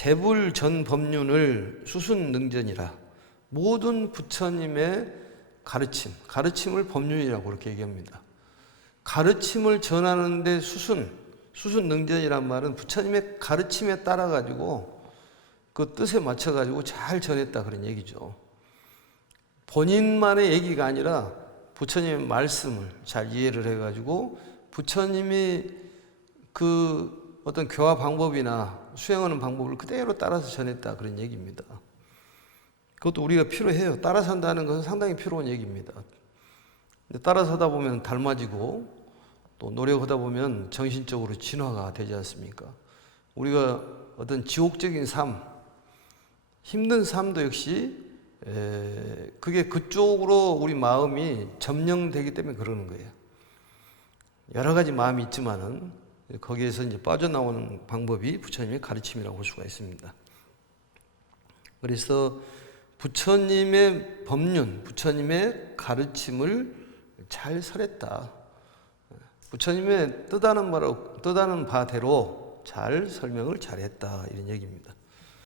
재불 전 법륜을 수순 능전이라 모든 부처님의 가르침, 가르침을 법륜이라고 그렇게 얘기합니다. 가르침을 전하는데 수순, 수순 능전이란 말은 부처님의 가르침에 따라 가지고 그 뜻에 맞춰 가지고 잘 전했다 그런 얘기죠. 본인만의 얘기가 아니라 부처님의 말씀을 잘 이해를 해 가지고 부처님이 그 어떤 교화 방법이나 수행하는 방법을 그대로 따라서 전했다 그런 얘기입니다. 그것도 우리가 필요해요. 따라 산다는 것은 상당히 필요한 얘기입니다. 따라서 하다 보면 닮아지고 또 노력하다 보면 정신적으로 진화가 되지 않습니까? 우리가 어떤 지옥적인 삶, 힘든 삶도 역시 에, 그게 그쪽으로 우리 마음이 점령되기 때문에 그러는 거예요. 여러 가지 마음이 있지만은 거기에서 이제 빠져나오는 방법이 부처님의 가르침이라고 볼 수가 있습니다. 그래서 부처님의 법륜, 부처님의 가르침을 잘 설했다. 부처님의 뜻하는 바로 뜻하는 바대로 잘 설명을 잘했다 이런 얘기입니다.